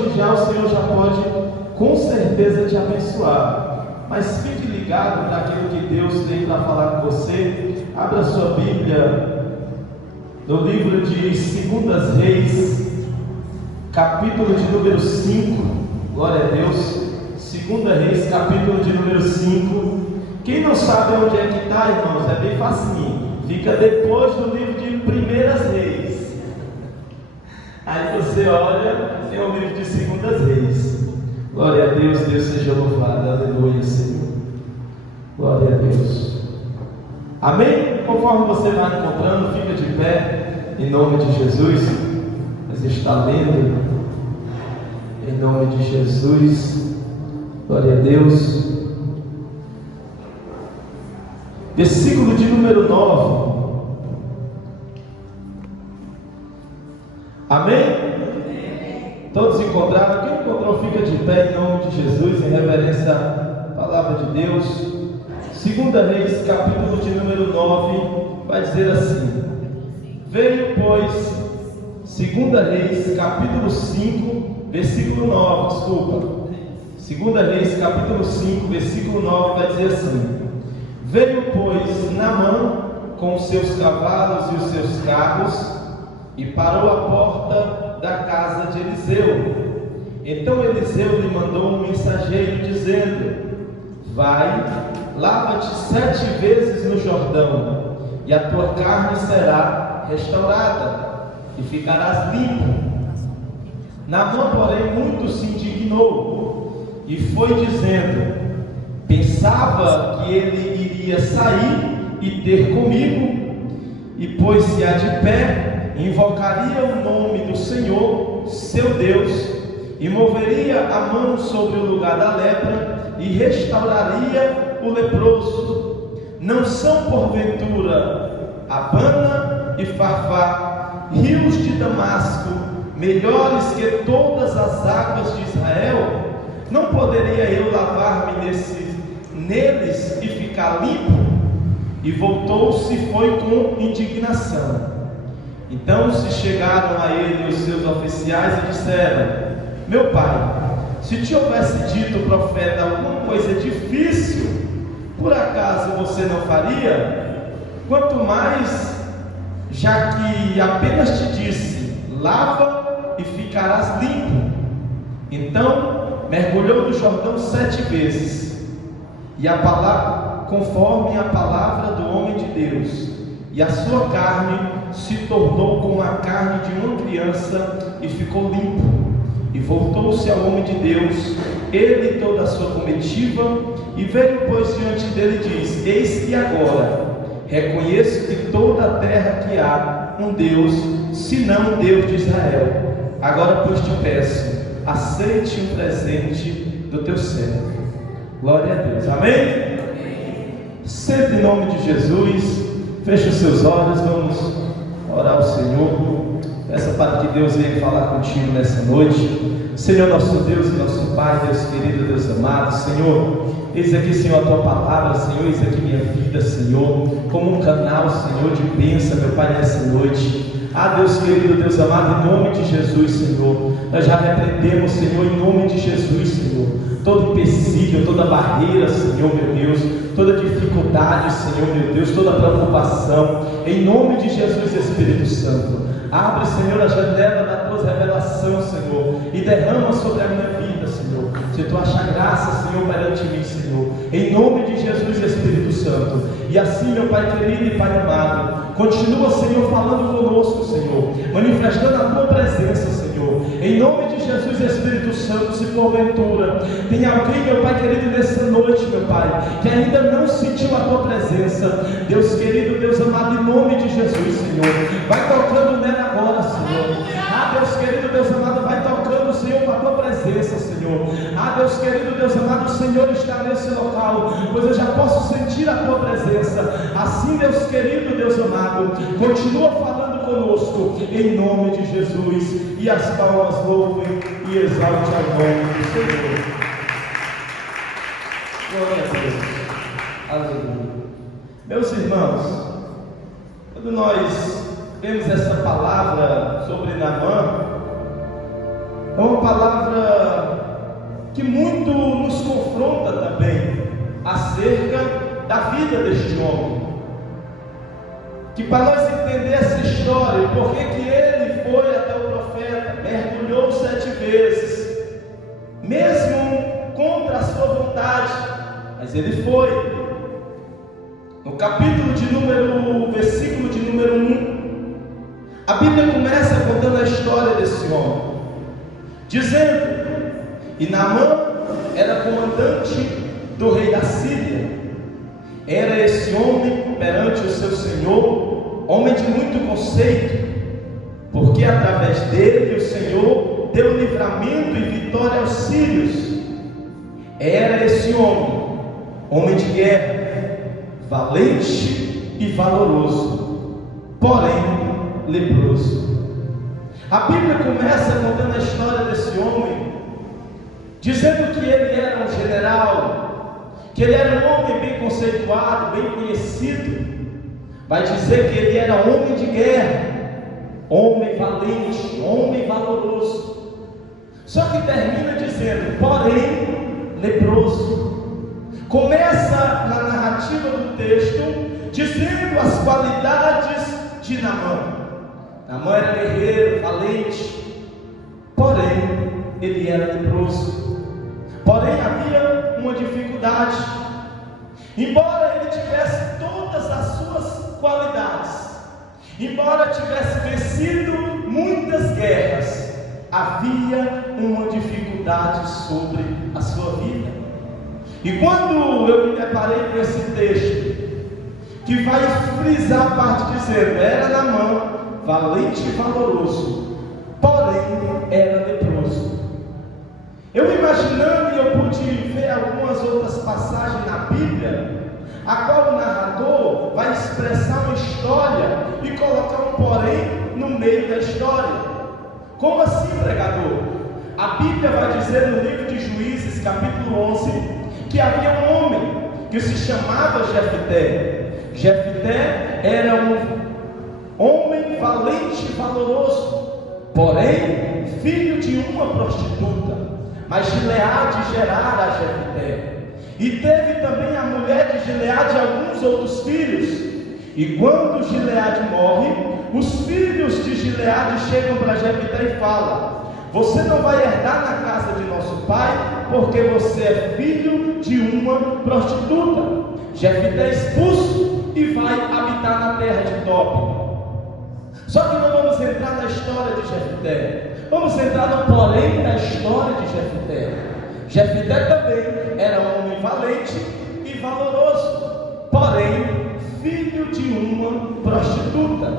hoje já o Senhor já pode com certeza te abençoar. Mas fique ligado para aquilo que Deus tem para falar com você. Abra sua Bíblia no livro de 2 Reis, capítulo de número 5. Glória a Deus. 2 Reis, capítulo de número 5. Quem não sabe onde é que está, irmãos, é bem facinho. Fica depois do livro de 1 Reis. Aí você olha, tem o livro de 2 Reis. Glória a Deus, Deus seja louvado. Aleluia, Senhor. Glória a Deus. Amém? Conforme você vai encontrando, fica de pé, em nome de Jesus. Mas está lendo, em nome de Jesus. Glória a Deus. Versículo de número 9. Amém? Todos encontraram? Quem encontrou fica de pé em nome de Jesus, em reverência à palavra de Deus. 2 Reis, capítulo de número 9, vai dizer assim: veio, pois, 2 Reis, capítulo 5, versículo 9, desculpa. 2 Reis, capítulo 5, versículo 9, vai dizer assim: veio, pois, Naamã com os seus cavalos e os seus carros, e parou à porta da casa de Eliseu. Então Eliseu lhe mandou um mensageiro, dizendo: vai, lava-te 7 vezes no Jordão, e a tua carne será restaurada, e ficarás limpo. Naamã, porém, muito se indignou, e foi dizendo: pensava que ele iria sair e ter comigo, e pôs-se-á de pé, invocaria o nome do Senhor, seu Deus, e moveria a mão sobre o lugar da lepra, e restauraria o leproso. Não são porventura Abana e Farfá, rios de Damasco, melhores que todas as águas de Israel? Não poderia eu lavar-me neles e ficar limpo? E voltou-se e foi com indignação. Então se chegaram a ele os seus oficiais e disseram: meu pai, se te houvesse dito o profeta alguma coisa difícil, por acaso você não faria? Quanto mais, já que apenas te disse: lava e ficarás limpo. Então mergulhou no Jordão 7 vezes, e a palavra, conforme a palavra do homem de Deus, e a sua carne se tornou como a carne de uma criança, e ficou limpo. E voltou-se ao homem de Deus, ele e toda a sua comitiva, e veio, pois, diante dele e diz: eis que agora reconheço que toda a terra que há um Deus, senão o Deus de Israel. Agora, pois, te peço, aceite um presente do teu servo. Glória a Deus. Amém? Sempre em nome de Jesus. Feche os seus olhos, vamos orar ao Senhor. Peça para que Deus venha falar contigo nessa noite. Senhor, nosso Deus e nosso Pai, Deus querido, Deus amado, Senhor, eis aqui, Senhor, a tua palavra, Senhor, eis aqui minha vida, Senhor, como um canal, Senhor, de bênção, meu Pai, nessa noite. Ah, Deus querido, Deus amado, em nome de Jesus, Senhor, nós já repreendemos, Senhor, em nome de Jesus, Senhor, todo empecilho, toda barreira, Senhor, meu Deus, toda dificuldade, Senhor, meu Deus, toda preocupação, em nome de Jesus, Espírito Santo. Abre, Senhor, a janela da tua revelação, Senhor, e derrama sobre a minha vida, Senhor. Se tu achar graça, Senhor, perante mim, Senhor, em nome de Jesus, Espírito Santo. E assim, meu Pai querido e Pai amado, continua, Senhor, falando conosco, Senhor, manifestando a tua presença, Senhor, em nome de Jesus, Espírito Santo. Se porventura tem alguém, meu Pai querido, nessa noite, meu Pai, que ainda não sentiu a tua presença, Deus querido, Deus amado, em nome de Jesus, Senhor, vai tocando nela agora, Senhor. Ah, Deus querido, Deus amado, vai tocando, Senhor, com a tua presença, Senhor. Ah, Deus querido, Deus amado, o Senhor está nesse local, pois eu já posso sentir a tua presença. Assim, Deus querido, Deus amado, continua falando conosco, em nome de Jesus. E as palmas louvem e exalte ao nome do Senhor. Glória a Deus. Aleluia. Meus irmãos, quando nós vemos essa palavra sobre Naamã, é uma palavra que muito nos confronta também acerca da vida deste homem. Que para nós entender essa história, por que ele foi até o profeta, mergulhou 7 vezes, mesmo contra a sua vontade, mas ele foi. No versículo de número 1, a Bíblia começa contando a história desse homem, dizendo: e Naamã era comandante do rei da Síria. Era esse homem perante o seu senhor, homem de muito conceito, porque através dele o Senhor deu livramento e vitória aos sírios. Era esse homem de guerra, valente e valoroso, porém leproso. A Bíblia começa contando a história desse homem, dizendo que ele era um general, que ele era um homem bem conceituado, bem conhecido. Vai dizer que ele era homem de guerra, homem valente, homem valoroso. Só que termina dizendo, porém leproso. Começa na narrativa do texto dizendo as qualidades de Naamã. Naamã era guerreiro, valente, porém ele era leproso. Porém havia uma dificuldade. Embora ele tivesse todas as suas qualidades, embora tivesse vencido muitas guerras, havia uma dificuldade sobre a sua vida. E quando eu me deparei com esse texto, que vai frisar a parte dizendo, era Naamã, valente e valoroso, porém era leproso. Eu imaginando, e eu pude ver algumas outras passagens na Bíblia, a qual o narrador vai expressar uma história e colocar um porém no meio da história. Como assim, pregador? A Bíblia vai dizer no livro de Juízes, capítulo 11, que havia um homem que se chamava Jefté. Jefté era um homem valente e valoroso, porém filho de uma prostituta. Mas Gileade gerara a Jefté, e teve também a mulher de Gileade alguns outros filhos. E quando Gileade morre, os filhos de Gileade chegam para Jefté e falam: você não vai herdar na casa de nosso pai, porque você é filho de uma prostituta. Jefté é expulso e vai habitar na terra de Tob. Só que não vamos entrar na história de Jefté. Vamos entrar no porém da história de Jefté. Jefté também era um homem valente e valoroso, porém filho de uma prostituta.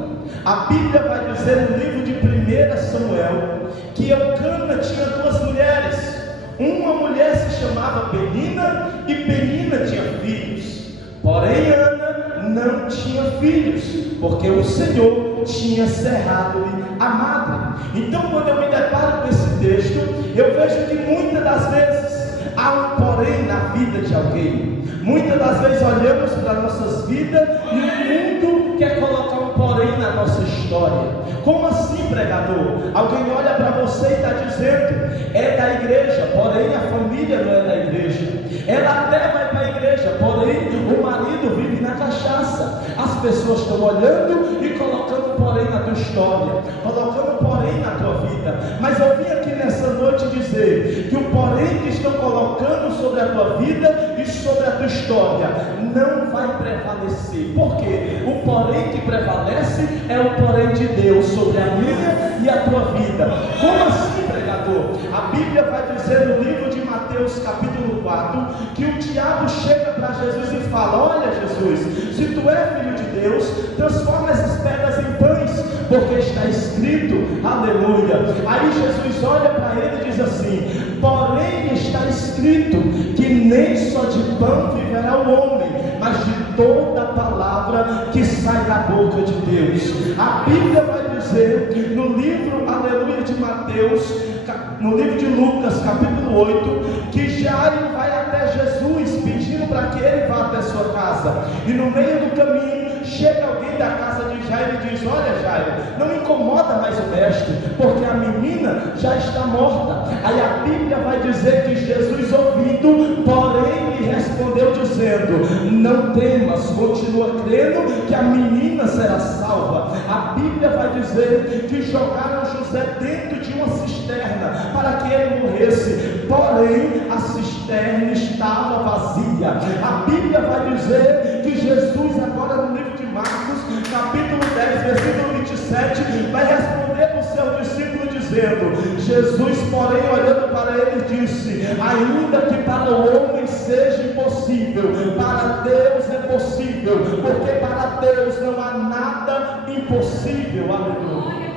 A Bíblia vai dizer no livro de 1 Samuel que Eucana tinha 2 mulheres. Uma mulher se chamava Penina e Penina tinha filhos, porém Ana não tinha filhos, porque o Senhor tinha cerrado-lhe a madre. Então, quando eu me deparo com esse texto, eu vejo que muitas das vezes há um porém na vida de alguém. Muitas das vezes olhamos para nossas vidas e o mundo quer colocar um porém na nossa história. Como assim, pregador? Alguém olha para você e está dizendo, é da igreja, porém a família não é da igreja. Ela até vai para a igreja, porém o marido vive na cachaça. As pessoas estão olhando e colocando porém na tua história, colocando porém na tua vida. Mas eu vim aqui nessa noite dizer que o porém que estão colocando sobre a tua vida e sobre a tua história não vai prevalecer. Por quê? O porém que prevalece é o porém de Deus sobre a minha e a tua vida. Como assim, pregador? A Bíblia vai dizer no livro de Mateus capítulo 4 que o diabo chega para Jesus e fala: olha Jesus, se tu és filho de Deus, transforma essas pedras em pães, porque está escrito, aleluia. Aí Jesus olha para ele e diz assim: porém está escrito que nem só de pão viverá o homem, mas de toda palavra que sai da boca de Deus. A Bíblia vai dizer no livro, aleluia, de Mateus, no livro de Lucas capítulo 8, que Jairo vai até Jesus pedindo para que ele vá até sua casa, e no meio do caminho chega alguém da casa de Jairo e diz: olha, Jairo, não incomoda mais o mestre, porque a menina já está morta. Aí a Bíblia vai dizer que Jesus, ouvindo, porém lhe respondeu dizendo: não temas, continua crendo que a menina será salva. A Bíblia vai dizer que jogaram José dentro de uma cisterna para que ele morresse, porém a cisterna estava vazia. A Bíblia vai dizer que Jesus, agora no livro de Marcos, capítulo 10, versículo 27, vai responder para o seu discípulo dizendo: Jesus, porém, olhando para ele, disse: ainda que para o homem seja impossível, para Deus é possível, porque para Deus não há nada impossível. Aleluia.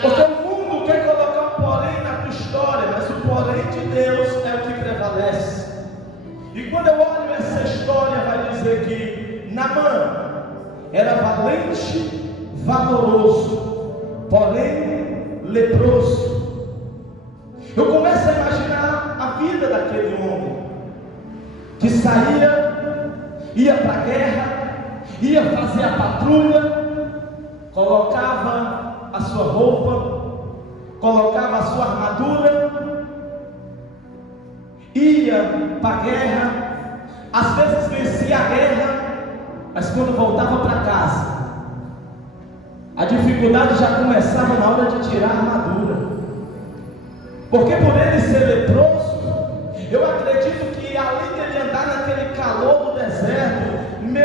Porque o mundo quer colocar um porém na tua história, mas o porém de Deus é o que prevalece. E quando eu olho essa história, vai dizer que Naamã era valente, valoroso, porém leproso. Eu começo a imaginar a vida daquele homem que saía, ia para a guerra, ia fazer a patrulha, colocava a sua roupa, colocava a sua armadura, ia para a guerra, às vezes vencia a guerra, mas quando voltava para casa, a dificuldade já começava na hora de tirar a armadura, porque por ele ser leproso, eu acredito que além de ele andar naquele calor do deserto,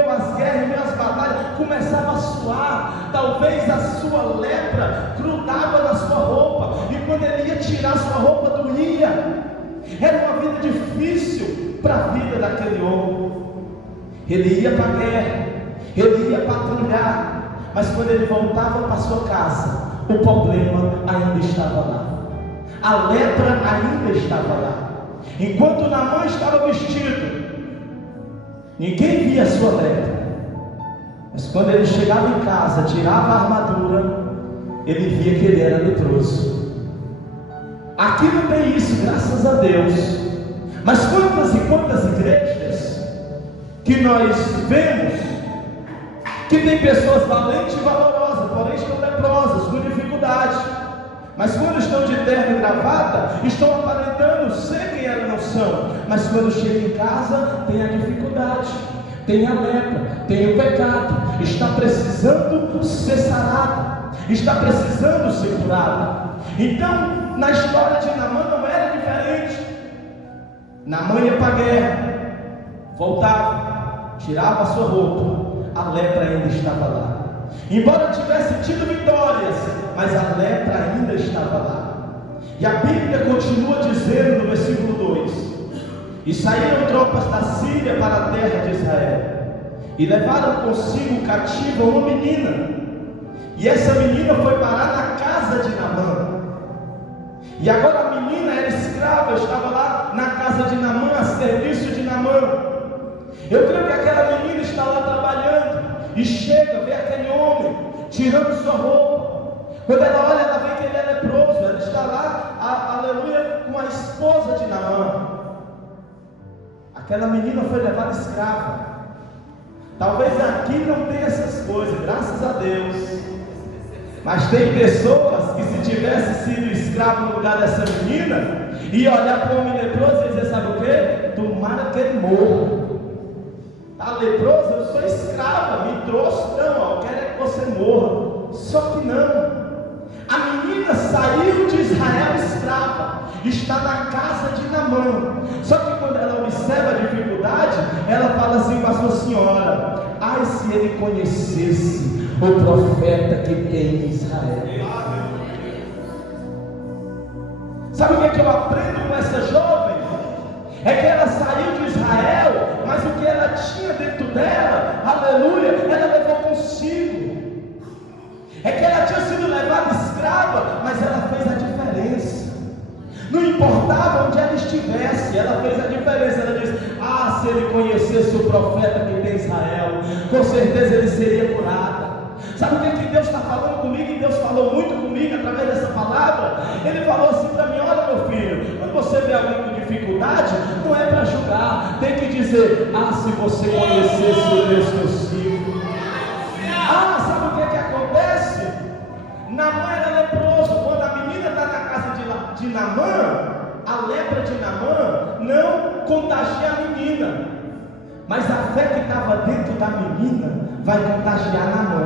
as guerras, as batalhas, começava a suar, talvez a sua lepra grudava na sua roupa, e quando ele ia tirar a sua roupa, doía. Era uma vida difícil para a vida daquele homem. Ele ia para a guerra, ele ia patrulhar, mas quando ele voltava para sua casa, o problema ainda estava lá, a lepra ainda estava lá. Enquanto Naamã estava vestido, ninguém via a sua lepra, mas quando ele chegava em casa, tirava a armadura, ele via que ele era leproso. Aqui não tem isso, graças a Deus. Mas quantas e quantas igrejas que nós vemos que tem pessoas valentes e valorosas, porém estão leprosas, com dificuldade, mas quando estão de terno e gravata, estão aparentando ser quem elas não são, mas quando chega em casa, tem a dificuldade, tem a lepra, tem o pecado, está precisando ser sarada, está precisando ser curada. Então, na história de Naamã não era diferente. Naamã ia para a guerra, voltava, tirava a sua roupa, a lepra ainda estava lá. Embora tivesse tido vitórias, mas a lepra ainda estava lá. E a Bíblia continua dizendo no versículo 2: e saíram tropas da Síria para a terra de Israel, e levaram consigo cativa uma menina, e essa menina foi parar na casa de Naamã. E agora a menina era escrava, estava lá na casa de Naamã, a serviço de Naamã. Eu creio que aquela menina está lá trabalhando, e chega, vê aquele homem tirando sua roupa. Quando ela olha, ela vê que ele é leproso. Ela está lá, aleluia, com a esposa de Naamã. Aquela menina foi levada escrava. Talvez aqui não tenha essas coisas, graças a Deus. Mas tem pessoas que, se tivesse sido escravo no lugar dessa menina, ia olhar para o homem leproso e dizer: sabe o que? Tomara que ele morra. Está leproso? Eu sou escrava, me trouxe. Não, ó, eu quero é que você morra. Só que não. A menina saiu de Israel escrava, está na casa de Naamã. Só que quando ela observa a dificuldade, ela fala assim para a sua senhora: ai, se ele conhecesse o profeta que tem em Israel. Sabe o que é que eu aprendo com essa jovem? É que ela saiu de Israel, mas o que ela tinha dentro dela, aleluia, ela levou consigo. É que ela tinha sido levada escrava, mas ela fez a diferença. Não importava onde ela estivesse, ela fez a diferença. Ela disse: ah, se ele conhecesse o profeta que tem em Israel, com certeza ele seria curado. Sabe o que Deus está falando comigo? E Deus falou muito comigo através dessa palavra. Ele falou assim para mim: olha, meu filho, quando você vê alguém com dificuldade, não é para julgar, tem que dizer: ah, se você conhecesse o Deus que eu sirvo. Ah, sabe o que acontece? Naamã era leproso. Quando a menina está na casa de Naamã, a lepra de Naamã não contagia a menina, mas a fé que estava dentro da menina vai contagiar Naamã,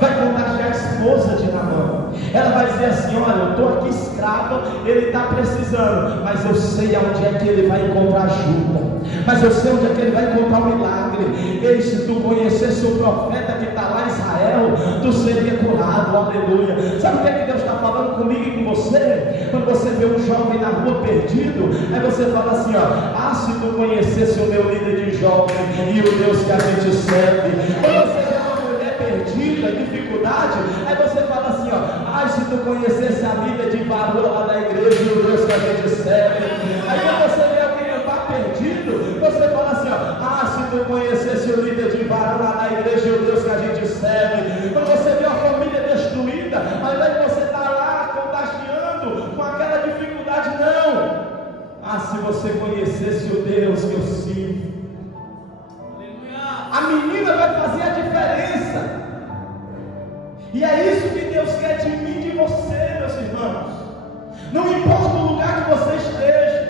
vai contagiar a esposa de Naamã. Ela vai dizer assim: olha, eu estou aqui escrava, ele está precisando, mas eu sei aonde é que ele vai encontrar ajuda, mas eu sei onde é que ele vai encontrar o milagre. E se tu conhecesse o profeta que está lá em Israel, tu seria curado. Aleluia. Sabe o que é que Deus está falando comigo e com você? Quando você vê um jovem na rua perdido, aí você fala assim: ó, ah, se tu conhecesse o meu líder de jovem e o Deus que a gente serve. Quando você vê uma mulher perdida, dificuldade, aí você fala assim: ó, ah, se tu conhecesse a vida de varão lá da igreja e o Deus que a gente serve. Aí quando você vê alguém que está perdido, você fala assim: ó, ah, se tu conhecesse o líder de varão lá da igreja e o Deus que a gente serve. Quando você vê a família destruída, ao invés de você estar lá contagiando com aquela dificuldade, não. Ah, se você conhecesse o Deus que eu sirvo. A menina vai fazer a diferença. E é isso que Deus quer de mim e de você, meus irmãos. Não importa o lugar que você esteja,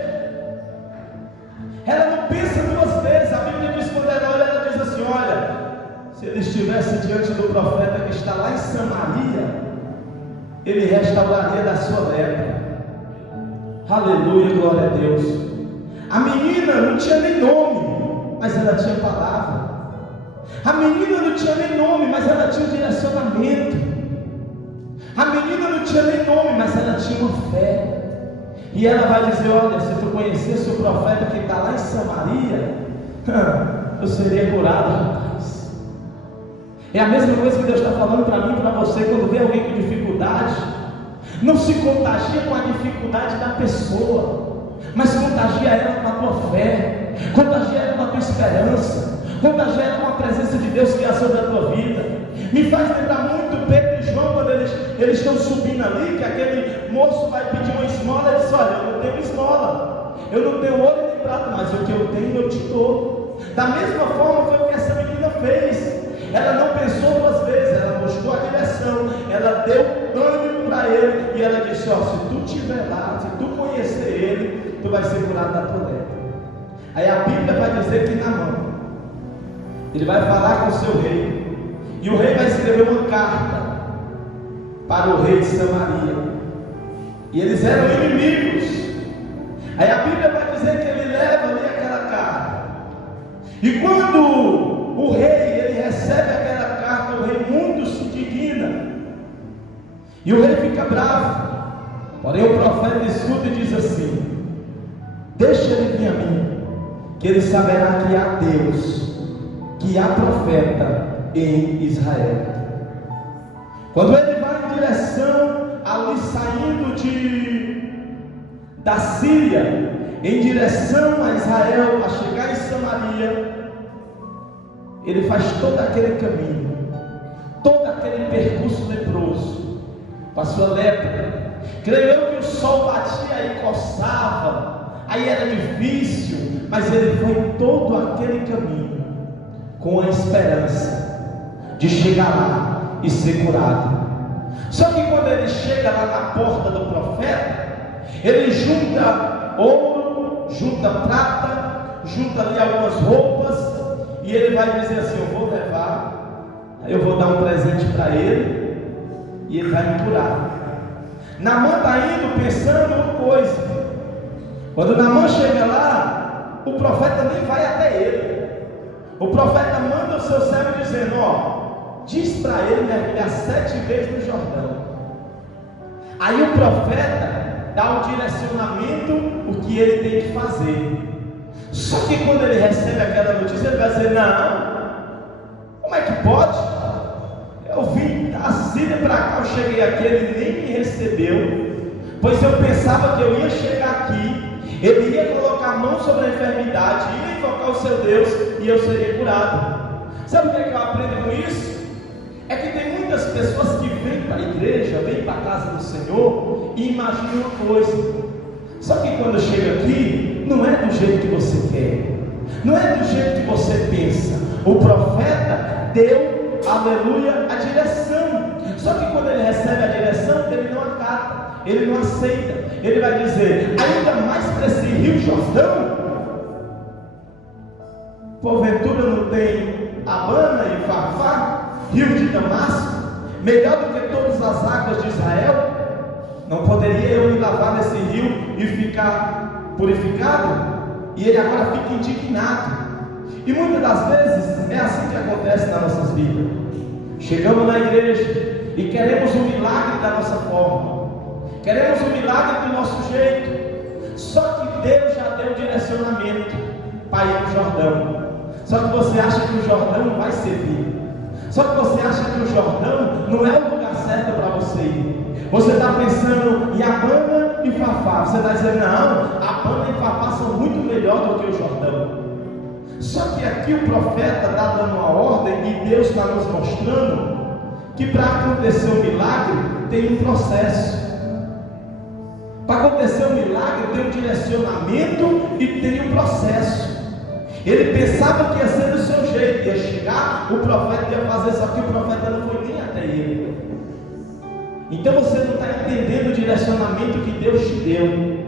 ela não pensa duas vezes. A Bíblia diz, quando ela olha, ela diz assim: olha, se ele estivesse diante do profeta que está lá em Samaria, ele restauraria da sua lepra. Aleluia, glória a Deus. A menina não tinha nem nome, mas ela tinha palavra. A menina não tinha nem nome, mas ela tinha um direcionamento. A menina não tinha nem nome, mas ela tinha uma fé. E ela vai dizer: olha, se tu conhecesse o profeta que está lá em Samaria, eu seria curado, rapaz. É a mesma coisa que Deus está falando para mim e para você. Quando vê alguém com dificuldade, não se contagia com a dificuldade da pessoa, mas contagia ela com a tua fé, contagia ela com a tua esperança, contagia ela com a presença de Deus que é sobre a tua vida. Me faz lembrar muito Pedro e João, quando eles estão subindo ali, que aquele moço vai pedir uma esmola. Ele diz: olha, eu não tenho esmola, eu não tenho ouro nem prata, mas o que eu tenho eu te dou. Da mesma forma foi o que essa menina fez. Ela não pensou duas vezes, ela mostrou a direção, ela deu ânimo para ele, e ela disse: ó, se tu estiver lá, se tu conhecer ele, tu vai ser curado da tua lepra. Aí a Bíblia vai dizer que Naamã, ele vai falar com o seu rei, e o rei vai escrever uma carta para o rei de Samaria, e eles eram inimigos. Aí a Bíblia vai dizer que ele leva ali aquela carta, e quando o rei ele recebe aquela carta, o rei muito se indigna, e o rei fica bravo. Porém o profeta escuta e diz assim: deixa ele vir a mim, que ele saberá que há Deus, que há profeta em Israel. Quando ele vai em direção, ali saindo da Síria, em direção a Israel, a chegar em Samaria, ele faz todo aquele caminho, todo aquele percurso leproso, com a sua lepra. Creio eu que o sol batia e coçava, aí era difícil, mas ele foi todo aquele caminho com a esperança de chegar lá e ser curado. Só que quando ele chega lá na porta do profeta, ele junta ouro, junta prata, junta ali algumas roupas, e ele vai dizer assim: eu vou levar, aí eu vou dar um presente para ele, e ele vai me curar. Naamã está indo pensando uma coisa. Quando Naamã chega lá, o profeta nem vai até ele. O profeta manda o seu servo dizendo: ó, diz para ele mergulhar 7 vezes no Jordão. Aí o profeta dá o direcionamento, o que ele tem que fazer. Só que quando ele recebe aquela notícia, ele vai dizer: não, como é que pode? Eu vim da Síria para cá, eu cheguei aqui, ele nem me recebeu, pois eu pensava que eu ia chegar aqui, ele ia colocar a mão sobre a enfermidade, ia invocar o seu Deus e eu seria curado. Sabe o que é que eu aprendo com isso? É que tem muitas pessoas que vêm para a igreja, vêm para a casa do Senhor e imaginam uma coisa, só que quando chega aqui, não é do jeito que você quer, não é do jeito que você pensa. O profeta deu, aleluia, a direção. Só que quando ele recebe a direção, ele não acata, ele não aceita. Ele vai dizer: ainda mais para esse rio Jordão, porventura não tem Abana e Farfá, rio de Damasco, melhor do que todas as águas de Israel? Não poderia eu me lavar nesse rio e ficar purificado? E ele agora fica indignado. E muitas das vezes é assim que acontece nas nossas vidas. Chegamos na igreja e queremos um milagre da nossa forma, queremos um milagre do nosso jeito. Só que Deus já deu direcionamento para ir no Jordão. Só que você acha que o Jordão não vai servir. Só que você acha que o Jordão não é o lugar certo para você ir. Você está pensando em Abana e Farfá. Você está dizendo: não, Abana e Farfá são muito melhor do que o Jordão. Só que aqui o profeta está dando uma ordem e Deus está nos mostrando que para acontecer um milagre tem um processo. Para acontecer um milagre tem um direcionamento e tem um processo. Ele pensava que ia ser do seu jeito, ia chegar, o profeta ia fazer, só que o profeta não foi nem até ele. Então você não está entendendo o direcionamento que Deus te deu.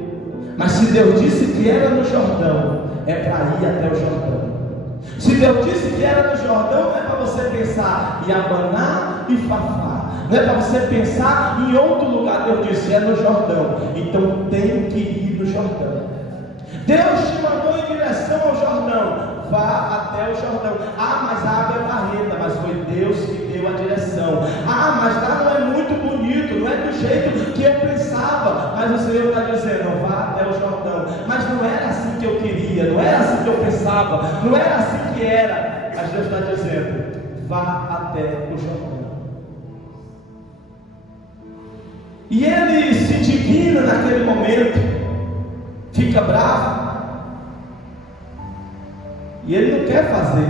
Mas se Deus disse que era no Jordão, é para ir até o Jordão. Se Deus disse que era no Jordão, não é para você pensar em Abaná e Farfá, não é para você pensar em outro lugar. Deus disse: é no Jordão, então tem que ir no Jordão. Deus te mandou em direção ao Jordão, vá até o Jordão. Ah, mas a água é barrenta, mas foi Deus que deu a direção. Ah, mas lá não é muito bonito, não é do jeito que eu pensava, mas o Senhor está dizendo: vá até o Jordão. Mas não era assim que eu queria, não era assim que eu pensava, não era assim que era. Mas Deus está dizendo: vá até o Jordão. E ele se indigna naquele momento, fica bravo, e ele não quer fazer.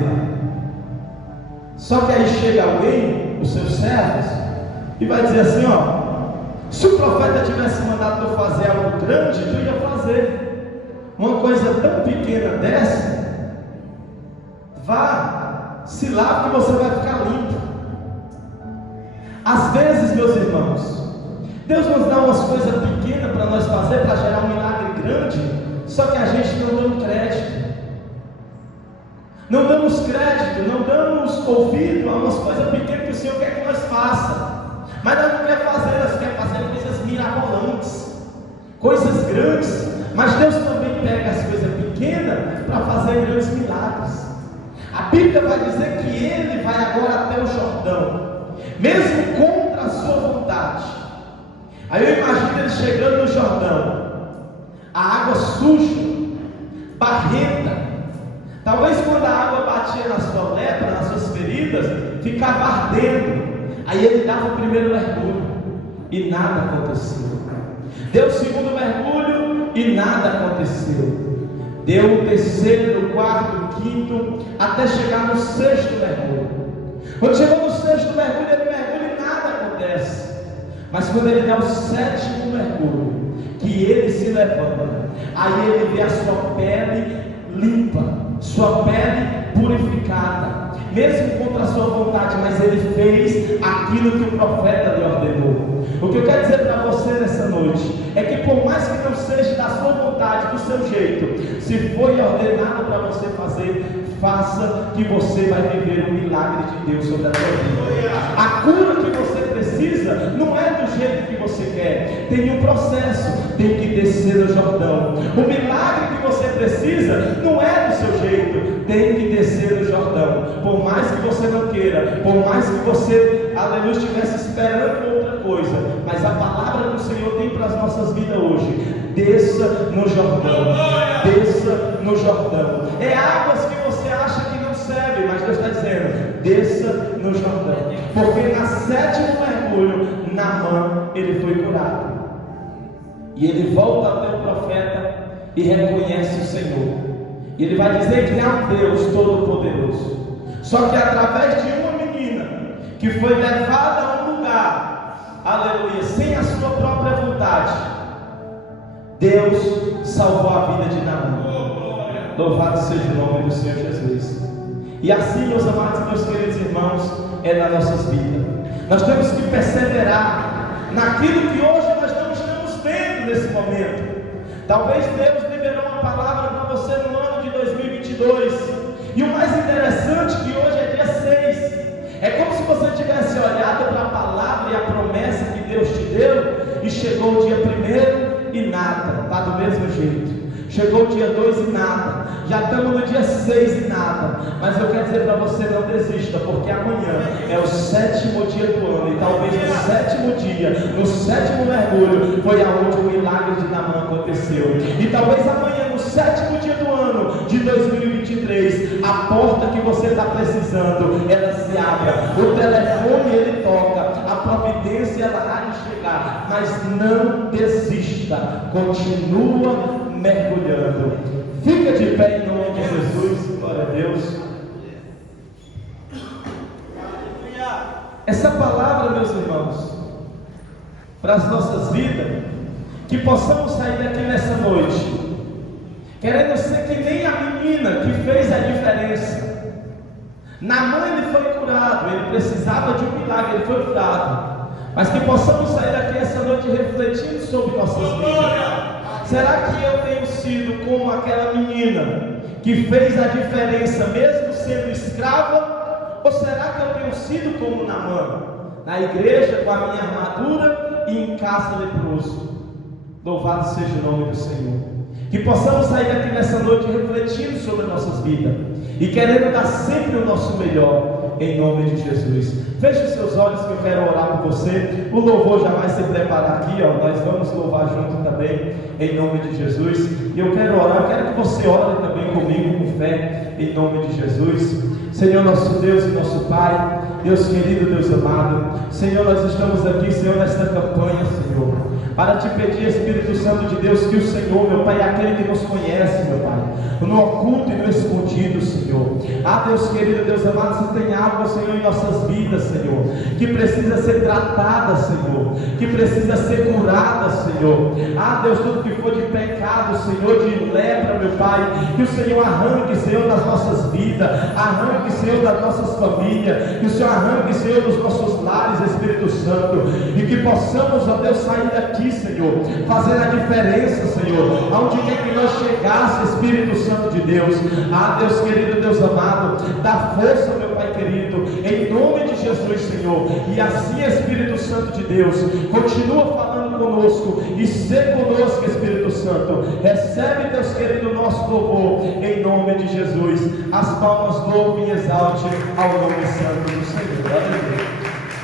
Só que aí chega alguém, os seus servos, e vai dizer assim: ó, se o profeta tivesse mandado tu fazer algo grande, tu ia fazer. Uma coisa tão pequena dessa, vá, se lave que você vai ficar limpo. Às vezes, meus irmãos, Deus nos dá umas coisas pequenas para nós fazer, para gerar um milagre grande, só que a gente não dá crédito. Não damos crédito, não damos ouvido a umas coisas pequenas que o Senhor quer que nós façamos. Mas nós não queremos fazer, nós queremos fazer coisas mirabolantes, coisas grandes. Mas Deus também pega as coisas pequenas para fazer grandes milagres. A Bíblia vai dizer que ele vai agora até o Jordão, mesmo contra a sua vontade. Aí eu imagino ele chegando no Jordão, a água suja, barrenta. Talvez quando a água batia na sua lepra, nas suas feridas, ficava ardendo. Aí ele dava o primeiro mergulho e nada aconteceu. Deu o segundo mergulho e nada aconteceu. Deu o terceiro, o quarto, o quinto, até chegar no sexto mergulho. Quando chegou no sexto mergulho, ele mergulha e nada acontece. Mas quando ele dá o sétimo mergulho, que ele se levanta, aí ele vê a sua pele limpa, sua pele purificada, mesmo contra a sua vontade, mas ele fez aquilo que o profeta lhe ordenou. O que eu quero dizer para você nessa noite é que, por mais que não seja da sua vontade, do seu jeito, se foi ordenado para você fazer, faça, que você vai viver um milagre de Deus sobre a sua vida. A cura que você precisa não é do jeito que você quer, tem um processo, tem que descer no Jordão. O milagre que você precisa não é do seu jeito, tem que descer no Jordão. Por mais que você não queira, por mais que você, aleluia, estivesse esperando outra coisa, mas a palavra do Senhor tem para as nossas vidas hoje: desça no Jordão, desça no Jordão. É águas que você acha que não serve, mas Deus está dizendo: desça no Jordão, porque na sétimo mergulho, Naamã, ele foi curado. E ele volta até o profeta e reconhece o Senhor. E ele vai dizer que há um Deus Todo-Poderoso. Só que através de uma menina que foi levada a um lugar, aleluia, sem a sua própria vontade, Deus salvou a vida de Naamã. Louvado seja o nome do Senhor Jesus. E assim, meus amados e meus queridos irmãos, é nas nossas vidas. Nós temos que perseverar naquilo que hoje nós não estamos vendo nesse momento. Talvez Deus liberou uma palavra para você no ano de 2022. E o mais interessante é que hoje é dia 6. É como se você tivesse olhado para a palavra e a promessa que Deus te deu, e chegou o dia 1 e nada, está do mesmo jeito. Chegou o dia 2 e nada. Já estamos no dia 6 e nada. Mas eu quero dizer para você, não desista, porque amanhã é o 7º dia do ano. E talvez no 7º dia, no 7º mergulho, foi aonde o milagre de Naamã aconteceu. E talvez amanhã, no 7º dia do ano de 2023, a porta que você está precisando, ela se abra. O telefone ele toca, a providência ela há de chegar. Mas não desista, continua mergulhando. Fica de pé em nome de Jesus. Glória a Deus. Essa palavra, meus irmãos, para as nossas vidas, que possamos sair daqui nessa noite querendo ser que nem a menina que fez a diferença. Naamã ele foi curado, ele precisava de um milagre, ele foi curado. Mas que possamos sair daqui essa noite refletindo sobre nossas vidas. Será que eu tenho sido como aquela menina que fez a diferença mesmo sendo escrava? Ou será que eu tenho sido como Naamã, na igreja com a minha armadura e em casa leproso? Louvado seja o nome do Senhor. Que possamos sair daqui nessa noite refletindo sobre nossas vidas e querendo dar sempre o nosso melhor, em nome de Jesus. Feche os seus olhos que eu quero orar por você. O louvor já vai se preparar aqui, ó. Nós vamos louvar junto também, em nome de Jesus. E eu quero orar, eu quero que você ore também comigo com fé, em nome de Jesus. Senhor nosso Deus e nosso Pai, Deus querido, Deus amado, Senhor, nós estamos aqui, Senhor, nesta campanha, Senhor, para te pedir, Espírito Santo de Deus, que o Senhor, meu Pai, é aquele que nos conhece, meu Pai, no oculto e no escondido, Senhor. Ah, Deus querido, Deus amado, se tem algo, Senhor, em nossas vidas, Senhor, que precisa ser tratada, Senhor, que precisa ser curada, Senhor. Ah, Deus, tudo que for de pecado, Senhor, de lepra, meu Pai, que o Senhor arranque, Senhor, das nossas vidas, arranque, Senhor, das nossas famílias, que o Senhor arranque, Senhor, dos nossos lares, Espírito Santo, e que possamos, ó Deus, sair daqui, Senhor, fazer a diferença, Senhor, aonde quer que nós chegasse, Espírito Santo de Deus. Ah, Deus querido, Deus amado, dá força, meu Pai querido, em nome de Jesus, Senhor, e assim, Espírito Santo de Deus, continua falando conosco, e ser conosco, Espírito Santo. Recebe, Deus querido, nosso louvor, em nome de Jesus. As palmas louve e exalte ao nome santo do Senhor. Aleluia.